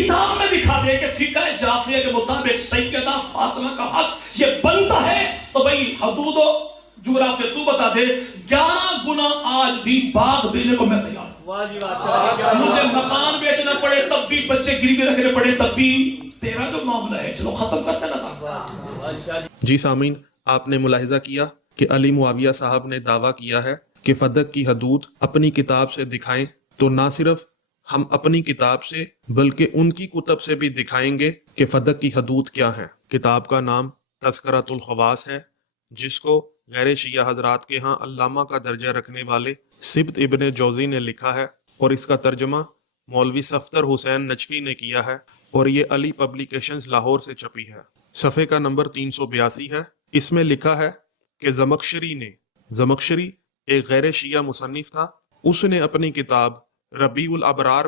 کتاب میں دکھا دے کہ فقہ جعفریہ کے مطابق سیدہ فاطمہ کا حق یہ بنتا ہے، تو بھئی حدود و جغرافیہ تو بتا دے، 11 گنا آج بھی باغ دینے کو میں تیار ہوں، مجھے مکان بیچنا پڑے تب بھی، بچے گروی رکھنے پڑے تب بھی، تیرا جو معاملہ ہے چلو ختم کرتے نظام۔ جی سامعین، آپ نے ملاحظہ کیا کہ علی معاویہ صاحب نے دعویٰ کیا ہے کہ فدق کی حدود اپنی کتاب سے دکھائیں، تو نہ صرف ہم اپنی کتاب سے بلکہ ان کی کتب سے بھی دکھائیں گے کہ فدق کی حدود کیا ہیں۔ کتاب کا نام تذکرۃ الخواص ہے، جس کو غیر شیعہ حضرات کے ہاں علامہ کا درجہ رکھنے والے سبط ابن جوزی نے لکھا ہے، اور اس کا ترجمہ مولوی صفدر حسین نجفی نے کیا ہے، اور یہ علی پبلیکیشنز لاہور سے چھپی ہے۔ صفحے کا نمبر 382 ہے۔ اس میں لکھا ہے کہ زمخشری ایک غیر شیعہ مصنف تھا، اس نے اپنی کتاب ربیع الابرار